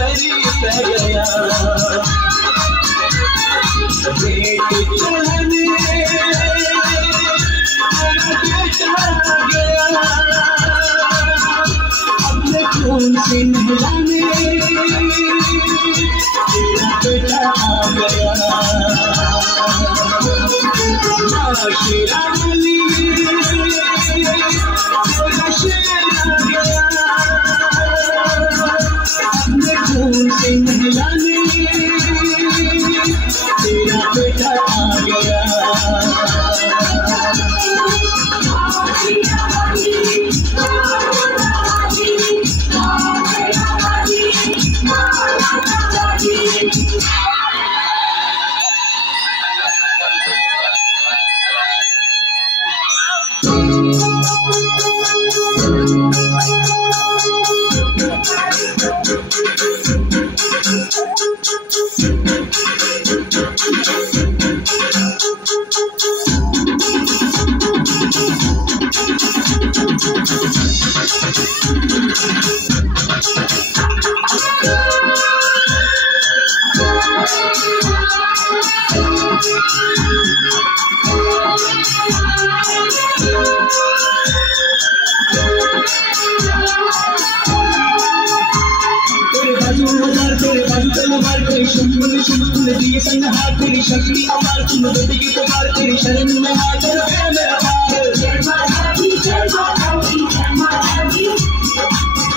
शरीफ गया भेंट चढ़ने गया अपने खून से नहलाने तेरा बेटा आ गया शेरा वाली अपने खून से नहलाने तेरा बेटा आ गया दिए संग हाथ तेरी शक्ति अपार तुम देगी पुकार तेरी शरण में हाजिर है मेरा पार जय माता दी जय माता दी जय माता दी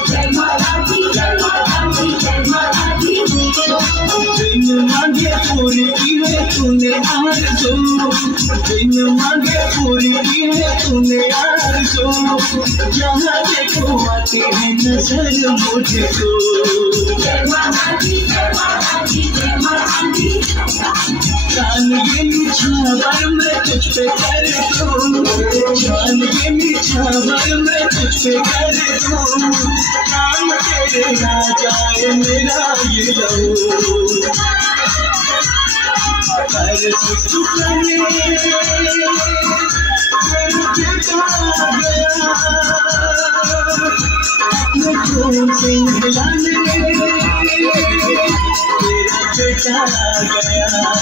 जय माता दी जय माता दी जय माता दी बिन मांगे पूरी की है तूने आरज़ू बिन मांगे पूरी की है तूने आरज़ू जहाँ देखो आती है नजर मुझको जय माता दी जय माता दी जय माता दी जान ये निछावर मैं तुझ पे कर दूं जान ये निछावर मैं तुझ पे कर दूं काम तेरे ना जाए मेरा ये लहू कर चुकाने बेटा गया अपने खून से नहलाने तेरा बेटा गया